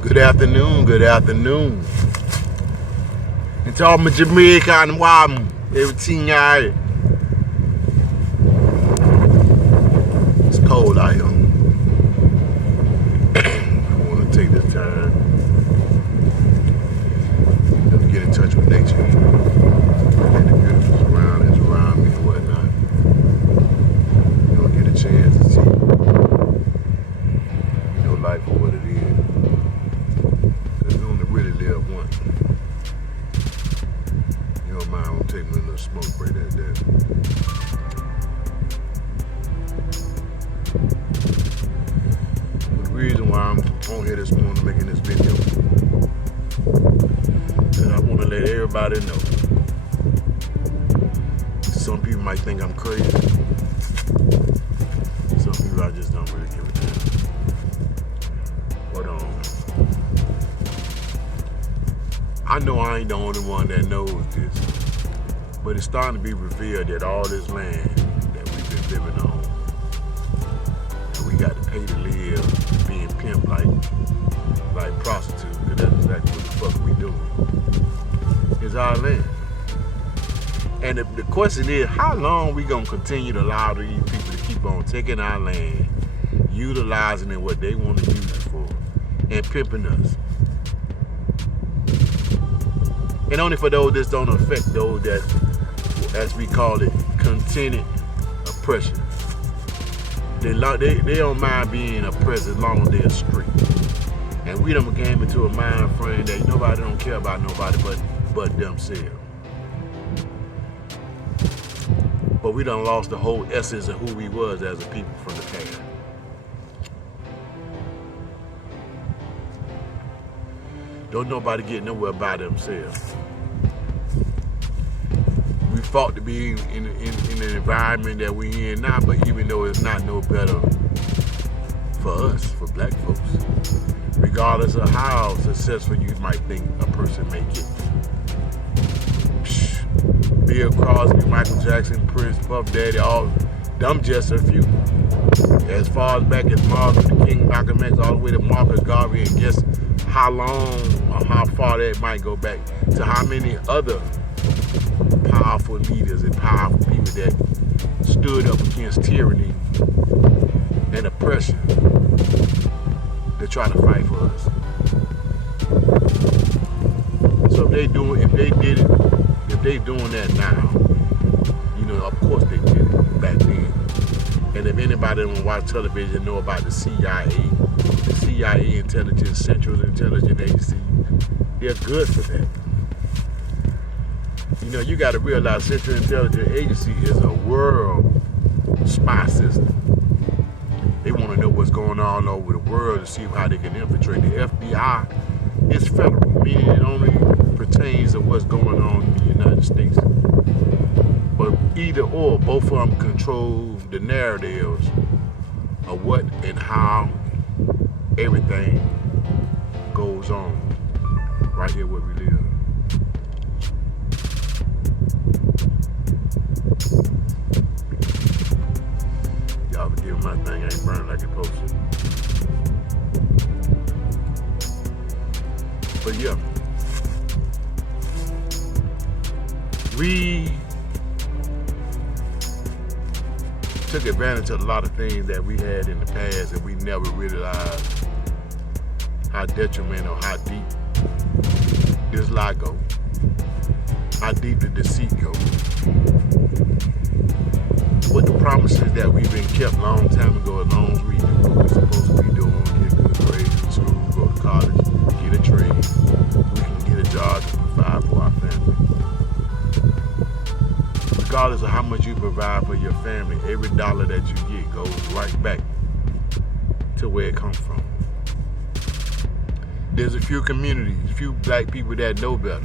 Good afternoon, good afternoon. And to all my Jamaican warm, everything alright. It's cold out here. I want to take this time to get in touch with nature. And the beautiful surroundings around me and whatnot. You don't get a chance to see, life for what it is. Because you only really live once. You don't mind, I'm taking a little smoke right there. But the reason why I'm on here this morning making this video is I want to let everybody know. Some people might think I'm crazy. Some people I just don't really give a damn. But I know I ain't the only one that knows this, but it's starting to be revealed that all this land that we've been living on, and we got to pay to live, being pimped like prostitutes, because that's exactly what the fuck we doing, is our land. And the question is, how long we gonna continue to allow these people to keep on taking our land, utilizing it what they want to use it for, and pimping us? And only for those that don't affect those that, as we call it, contented oppression. They don't mind being oppressed as long as they're straight. And we done came into a mind frame that nobody don't care about nobody but themselves. But we done lost the whole essence of who we was as a people from the past. Don't nobody get nowhere by themselves. We fought to be in the environment that we in now, but even though it's not no better for us, for black folks, regardless of how successful you might think a person may get. Bill Crosby, Michael Jackson, Prince, Puff Daddy, all them just a few. As far as back as Martin Luther King, Malcolm X, all the way to Marcus Garvey, and guess how long or how far that might go back to how many other powerful leaders and powerful people that stood up against tyranny and oppression to try to fight for us. So if they doing that now, of course they did it back then. And if anybody don't watch television know about the CIA intelligence, Central Intelligence Agency, they're good for that. You got to realize Central Intelligence Agency is a world spy system. They want to know what's going on all over the world to see how they can infiltrate. The FBI is federal, meaning it only pertains to what's going on in the United States. But either or, both of them control the narratives of what and how everything goes on right here where we live. Y'all forgive my thing ain't burning like it's supposed to. But yeah, we took advantage of a lot of things that we had in the past, and we never realized how detrimental, how deep this lie goes, how deep the deceit goes. What the promises that we've been kept long time ago, as long as we do what we're supposed to be doing, get good grades in school, go to college, get a trade, we can get a job to provide for our family. Regardless of how much you provide for your family, every dollar that you get goes right back to where it comes from. There's a few communities, few black people that know better.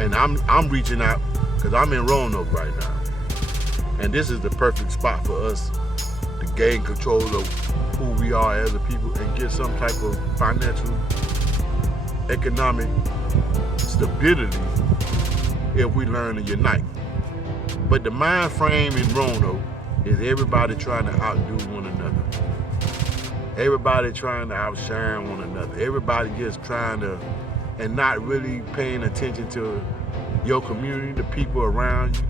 And I'm reaching out because I'm in Roanoke right now. And this is the perfect spot for us to gain control of who we are as a people and get some type of financial, economic stability if we learn to unite. But the mind frame in Roanoke is everybody trying to outdo one another. Everybody trying to outshine one another. Everybody just trying to, and not really paying attention to your community, the people around you.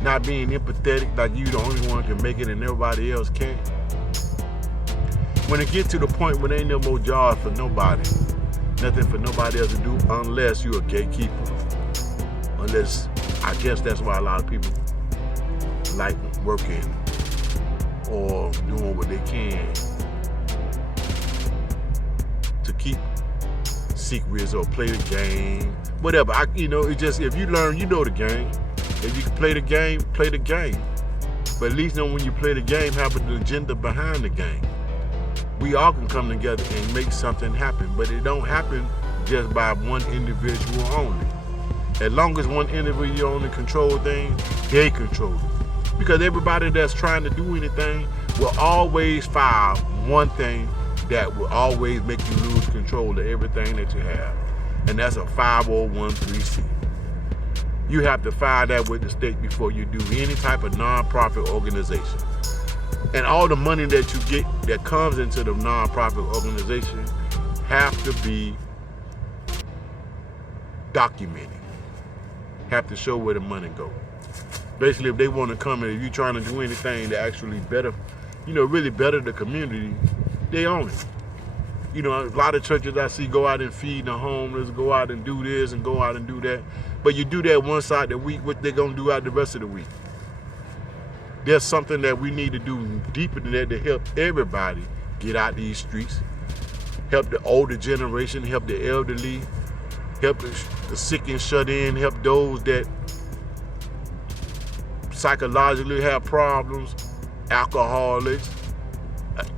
Not being empathetic, like you the only one can make it and everybody else can't. When it gets to the point where there ain't no more jobs for nobody, nothing for nobody else to do unless you're a gatekeeper. Unless, I guess that's why a lot of people like working or doing what they can to keep secrets or play the game, whatever. It's just, if you learn, you know the game. If you can play the game, play the game. But at least know when you play the game, have an agenda behind the game. We all can come together and make something happen, but it don't happen just by one individual only. As long as one individual only control things, they control it. Because everybody that's trying to do anything will always file one thing that will always make you lose control of everything that you have. And that's a 501(c)(3). You have to file that with the state before you do any type of nonprofit organization. And all the money that you get that comes into the nonprofit organization have to be documented. Have to show where the money goes. Basically, if they want to come in, if you're trying to do anything to actually better, really better the community, they own it. A lot of churches I see go out and feed the homeless, go out and do this and go out and do that. But you do that one side of the week, what they gonna do out the rest of the week? There's something that we need to do deeper than that to help everybody get out these streets, help the older generation, help the elderly, help the sick and shut in, help those that psychologically have problems, alcoholics,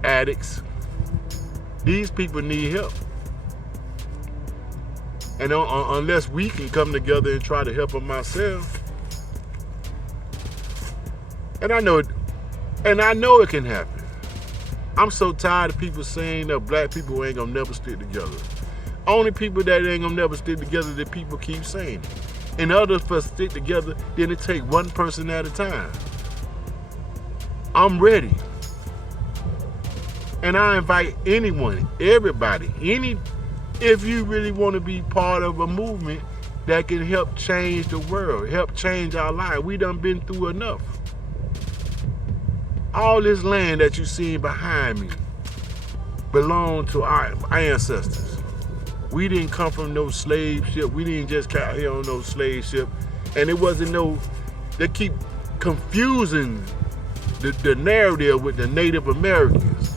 addicts. These people need help. And unless we can come together and try to help them ourselves, and I know it can happen. I'm so tired of people saying that black people ain't gonna never stick together. Only people that ain't gonna never stick together that people keep saying it. In order for us to stick together, then it take one person at a time. I'm ready. And I invite anyone, everybody, if you really want to be part of a movement that can help change the world, help change our lives. We done been through enough. All this land that you see behind me belonged to our ancestors. We didn't come from no slave ship. We didn't just come here on no slave ship. And it wasn't they keep confusing the narrative with the Native Americans.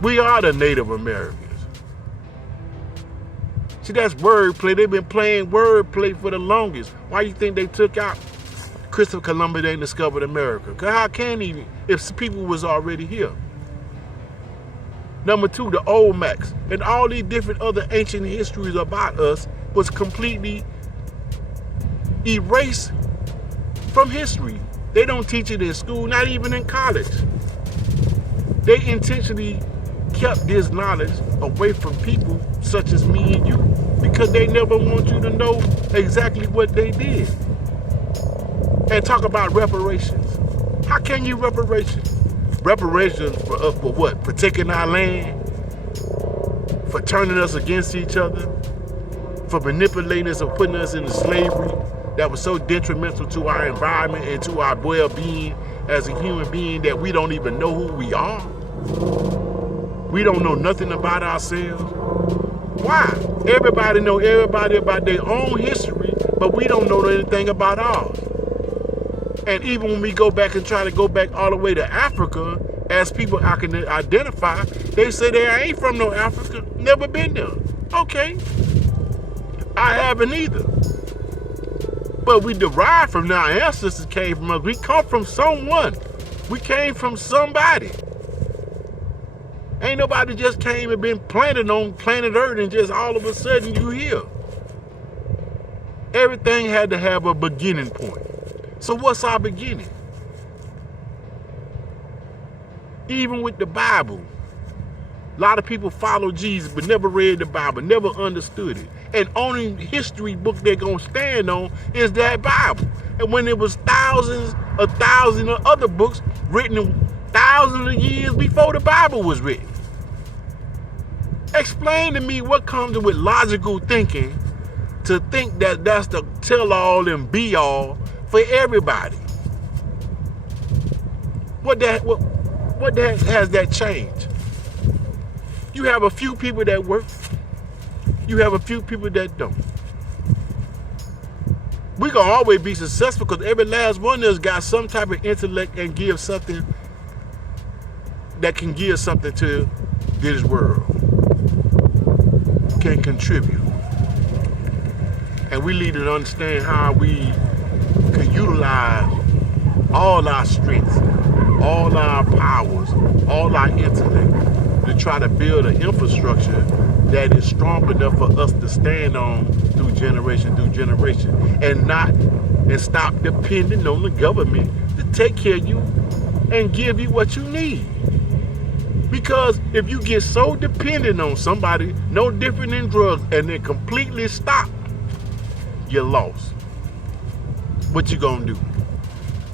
We are the Native Americans. See, that's wordplay. They've been playing wordplay for the longest. Why you think they took out Christopher Columbus and discovered America? Because how can he if people was already here? Number two, the Olmecs and all these different other ancient histories about us was completely erased from history. They don't teach it in school, not even in college. They intentionally kept this knowledge away from people such as me and you because they never want you to know exactly what they did. And talk about reparations. How can you reparations? Reparations for us for what? Protecting our land? For turning us against each other? For manipulating us or putting us into slavery that was so detrimental to our environment and to our well-being as a human being that we don't even know who we are? We don't know nothing about ourselves. Why? Everybody know everybody about their own history, but we don't know anything about ours. And even when we go back and try to go back all the way to Africa, as people I can identify, they say they ain't from no Africa, never been there. Okay, I haven't either. But we derived from our ancestors came from us. We come from someone. We came from somebody. Ain't nobody just came and been planted on planet Earth and just all of a sudden you here. Everything had to have a beginning point. So what's our beginning? Even with the Bible, a lot of people follow Jesus but never read the Bible, never understood it. And only history book they're going to stand on is that Bible. And when there was thousands of other books written thousands of years before the Bible was written. Explain to me what comes with logical thinking to think that that's the tell-all and be-all for everybody. What has that changed? You have a few people that work. You have a few people that don't. We gonna always be successful because every last one of us got some type of intellect and give something that can give something to this world. Can contribute. And we need to understand how we can utilize all our strengths, all our powers, all our intellect to try to build an infrastructure that is strong enough for us to stand on through generation, and stop depending on the government to take care of you and give you what you need. Because if you get so dependent on somebody, no different than drugs, and then completely stop, you're lost. What you gonna do?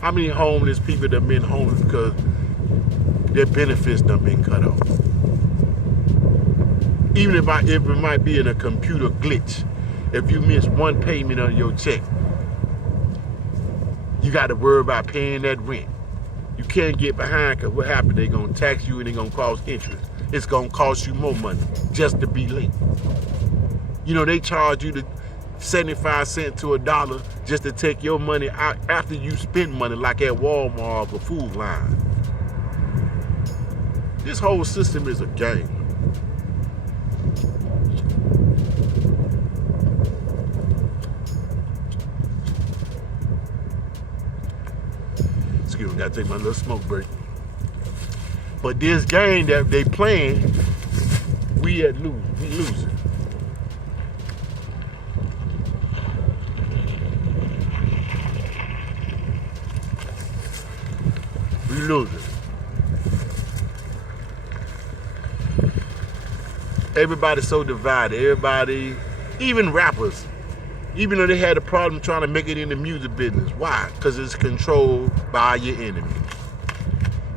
How many homeless people that been homeless because their benefits done been cut off? Even if it might be in a computer glitch, if you miss one payment on your check, you got to worry about paying that rent. You can't get behind because what happened? They're going to tax you and they're going to cost interest. It's going to cost you more money just to be late. You know, they charge you 75 cents to $1 just to take your money out after you spend money, like at Walmart or Food Line. This whole system is a game. Excuse me, gotta take my little smoke break. But this game that they playing, we losing. We losing. Everybody's so divided. Everybody, even rappers, even though they had a problem trying to make it in the music business. Why? Because it's controlled by your enemy.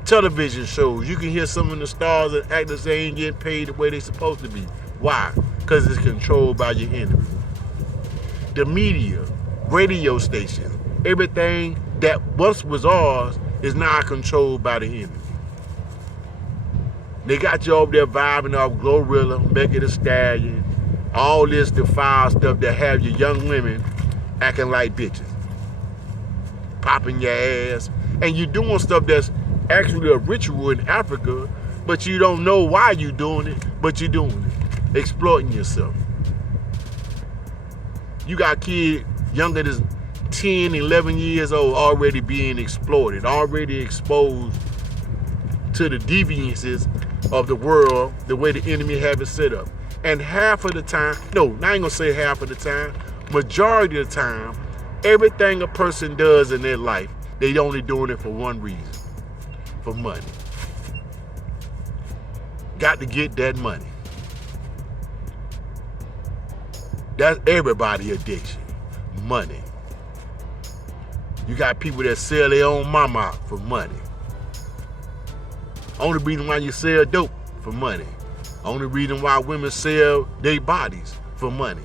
Television shows, you can hear some of the stars and actors, they ain't getting paid the way they're supposed to be. Why? Because it's controlled by your enemy. The media, radio stations, everything that once was ours is now controlled by the enemy. They got you over there vibing off Glorilla, Megan Thee Stallion, all this defiled stuff that have your young women acting like bitches, popping your ass, and you doing stuff that's actually a ritual in Africa, but you don't know why you're doing it, but you're doing it, exploiting yourself. You got kids younger than 10, 11 years old already being exploited, already exposed to the deviances of the world, the way the enemy have it set up. And half of the time, no, I ain't gonna say half of the time, majority of the time, everything a person does in their life, they only doing it for one reason, for money. Got to get that money. That's everybody's addiction, money. You got people that sell their own mama for money. Only reason why you sell dope, for money. Only reason why women sell their bodies, for money.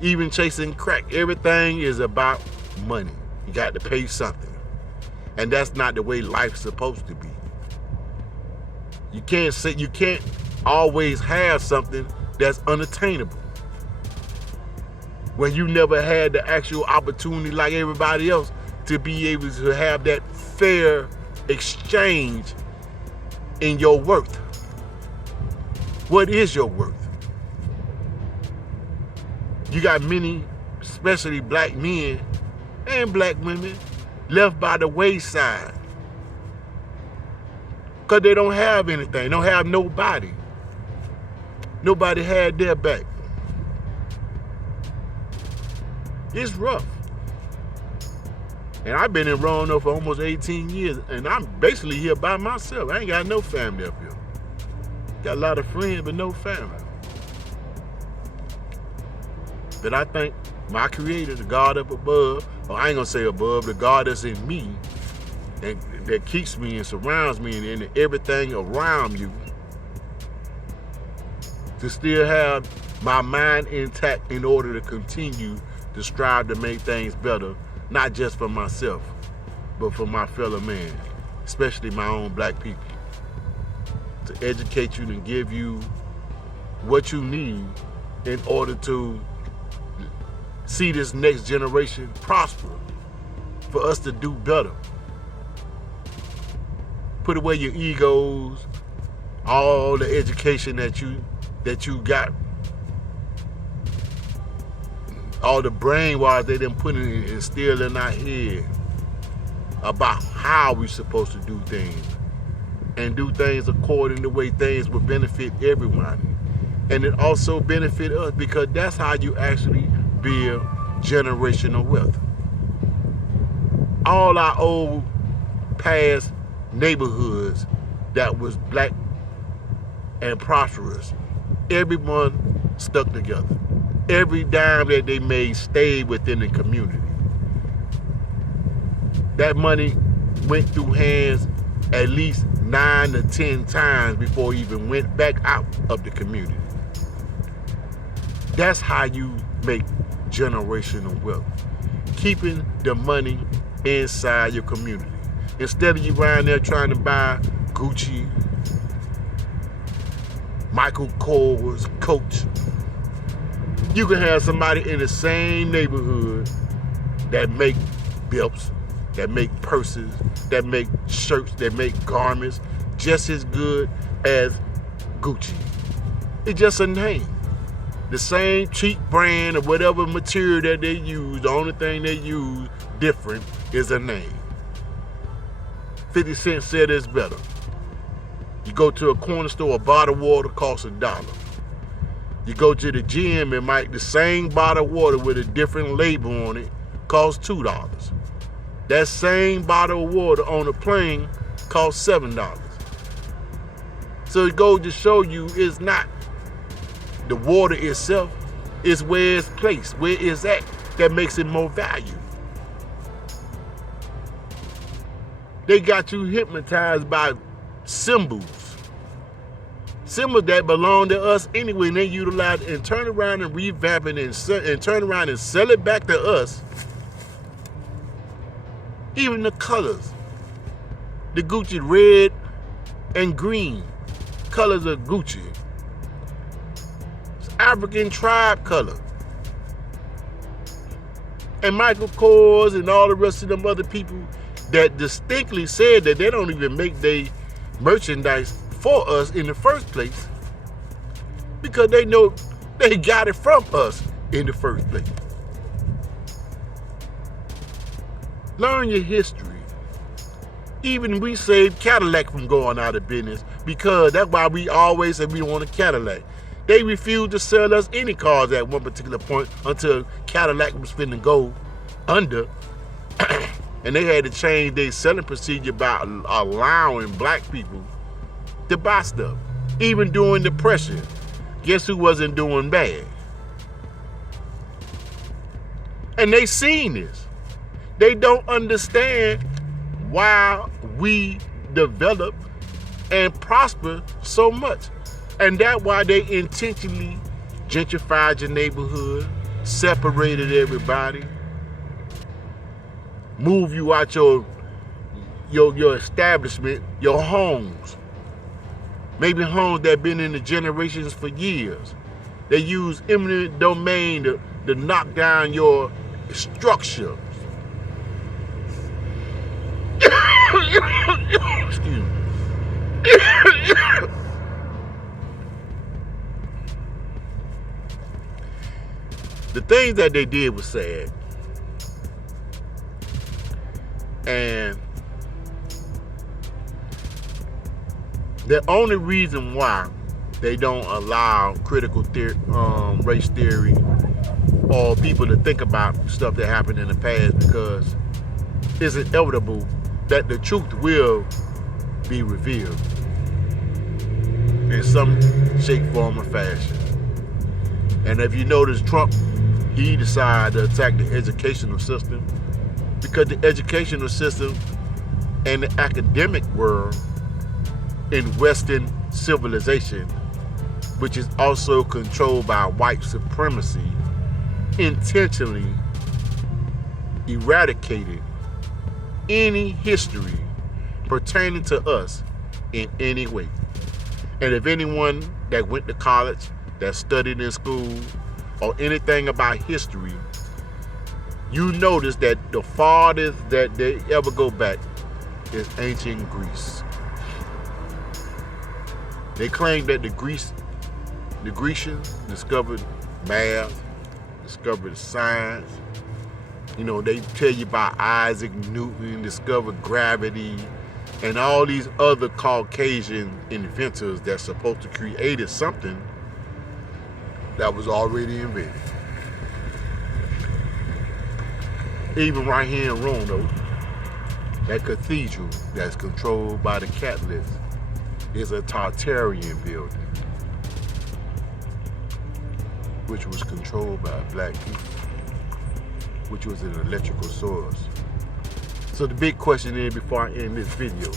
Even chasing crack, everything is about money. You got to pay something. And that's not the way life's supposed to be. You can't always have something that's unattainable. When you never had the actual opportunity like everybody else to be able to have that fair exchange in your worth. What is your worth? You got many, especially black men and black women, left by the wayside because they don't have anything, don't have nobody. Nobody had their back. It's rough. And I've been in Roanoke for almost 18 years, and I'm basically here by myself. I ain't got no family up here. Got a lot of friends, but no family. But I think my Creator, the God up above, or I ain't gonna say above, the God that's in me, and that keeps me and surrounds me, and everything around you to still have my mind intact in order to continue to strive to make things better, not just for myself, but for my fellow man, especially my own black people. To educate you and give you what you need in order to see this next generation prosper, for us to do better. Put away your egos, all the education that you got, all the brainwash they done put in and still in our head about how we're supposed to do things, and do things according to the way things will benefit everyone. And it also benefit us, because that's how you actually build generational wealth. All our old past neighborhoods that was black and prosperous, everyone stuck together. Every dime that they made stayed within the community. That money went through hands at least 9 to 10 times before it even went back out of the community. That's how you make generational wealth. Keeping the money inside your community. Instead of you around there trying to buy Gucci, Michael Kors, Coach, you can have somebody in the same neighborhood that make belts, that make purses, that make shirts, that make garments just as good as Gucci. It's just a name. The same cheap brand or whatever material that they use, the only thing they use different is a name. 50 Cent said it's better. You go to a corner store, a bottle of water costs $1. You go to the gym, and the same bottle of water with a different label on it costs $2. That same bottle of water on a plane costs $7. So it goes to show you it's not the water itself, it's where it's placed, where it's at, that makes it more valuable. They got you hypnotized by symbols that belong to us anyway, and they utilize it and turn around and revamp it and turn around and sell it back to us. Even the colors, the Gucci red and green colors of Gucci. It's African tribe color. And Michael Kors and all the rest of them other people that distinctly said that they don't even make their merchandise for us in the first place, because they know they got it from us in the first place. Learn your history. Even we saved Cadillac from going out of business, because that's why we always said we don't want a Cadillac. They refused to sell us any cars at one particular point until Cadillac was finna go under. And they had to change their selling procedure by allowing black people to buy stuff. Even during the Depression, guess who wasn't doing bad? And they seen this. They don't understand why we develop and prosper so much. And that's why they intentionally gentrified your neighborhood, separated everybody, move you out your establishment, your homes. Maybe homes that been in the generations for years. They use eminent domain to knock down your structure. Excuse me. The things that they did was sad. And the only reason why they don't allow critical race theory or people to think about stuff that happened in the past, because it's inevitable that the truth will be revealed in some shape, form, or fashion. And if you notice, Trump, he decided to attack the educational system, because the educational system and the academic world in Western civilization which is also controlled by white supremacy, intentionally eradicated any history pertaining to us in any way. And if anyone that went to college, that studied in school, or anything about history, you notice that the farthest that they ever go back is ancient Greece. They claim that the Grecians discovered math, discovered science. You know, they tell you about Isaac Newton, discovered gravity, and all these other Caucasian inventors that's supposed to create something that was already invented. Even right here in Rome, though, that cathedral that's controlled by the Catholics is a Tartarian building, which was controlled by black people, which was an electrical source. So the big question is, before I end this video,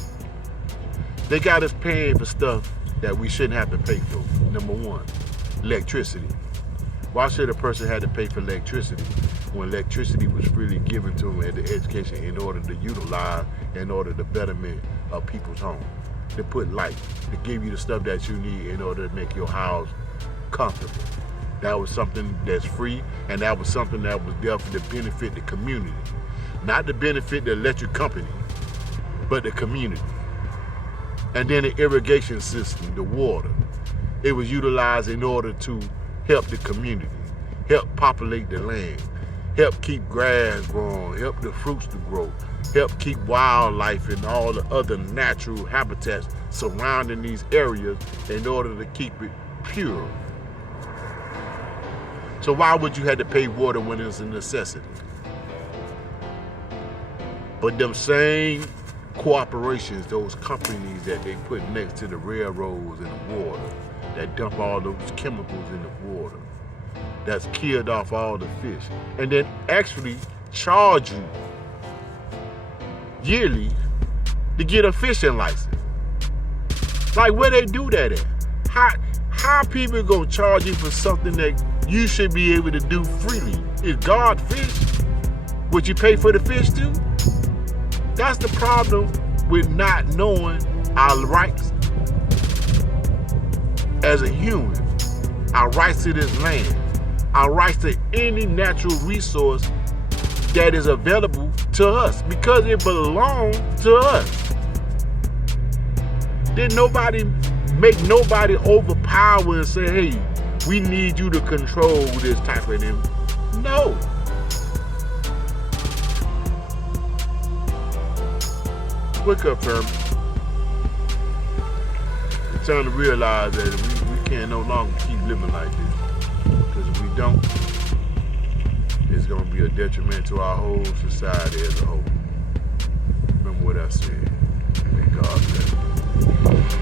they got us paying for stuff that we shouldn't have to pay for. Number one, electricity. Why should a person have to pay for electricity when electricity was freely given to them at the education in order to utilize, in order to betterment of people's home, to put light, to give you the stuff that you need in order to make your house comfortable? That was something that's free, and that was something that was there for the benefit the community. Not to benefit the electric company, but the community. And then the irrigation system, the water, it was utilized in order to help the community, help populate the land, help keep grass growing, help the fruits to grow, help keep wildlife and all the other natural habitats surrounding these areas in order to keep it pure. So why would you have to pay water when it's a necessity? But them same corporations, those companies that they put next to the railroads and the water, that dump all those chemicals in the water, that's killed off all the fish, and then actually charge you yearly to get a fishing license. Like, where they do that at? How people gonna charge you for something that you should be able to do freely? Is God fish? Would you pay for the fish too? That's the problem with not knowing our rights as a human, our rights to this land, our rights to any natural resource that is available to us, because it belongs to us. Then nobody make nobody overpower and say, hey, we need you to control this type of thing. No. Wake up, fam. It's time to realize that we can no longer keep living like this. Because if we don't, it's going to be a detriment to our whole society as a whole. Remember what I said. May God bless you.